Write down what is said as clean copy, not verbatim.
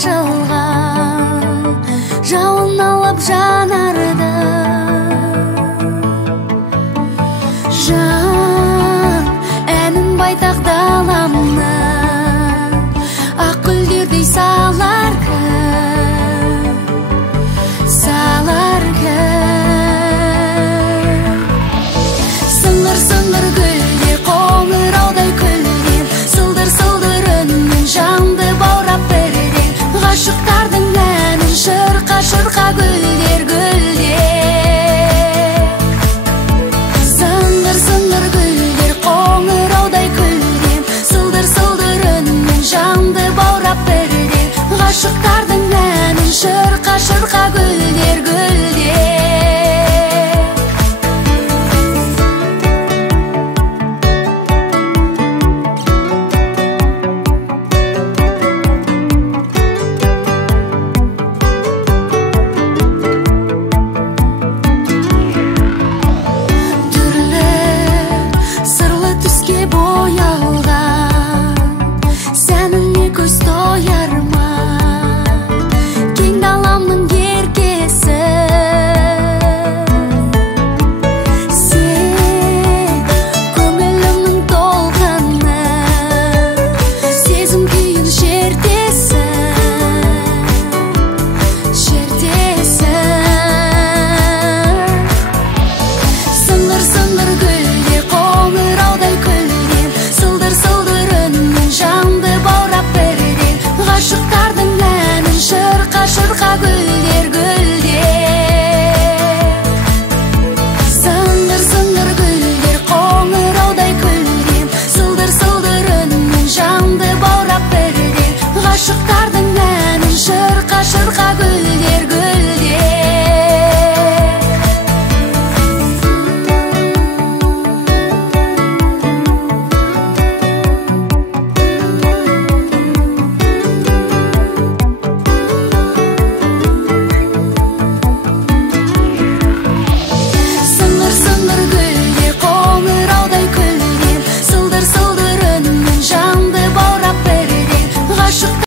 ашылған, жауын алып жанарды. Жан әнін байтақ даламны, ақ гүлдердей салар кім, салар кім. Сыңғыр-сыңғыр гүлдер қоңыраудай күлден, сылдыр-сылдыр үнмен жанды баурап бірден. Ғашықтардың әнін шырқа-шырқа гүлдер, гүлдер. Сыңғыр-сыңғыр гүлдер қоңыраудай күлден, сылдыр-сылдыр үнмен жанды баурап бірден. Ғашықтардың әнін шырқа-шырқа гүлдер.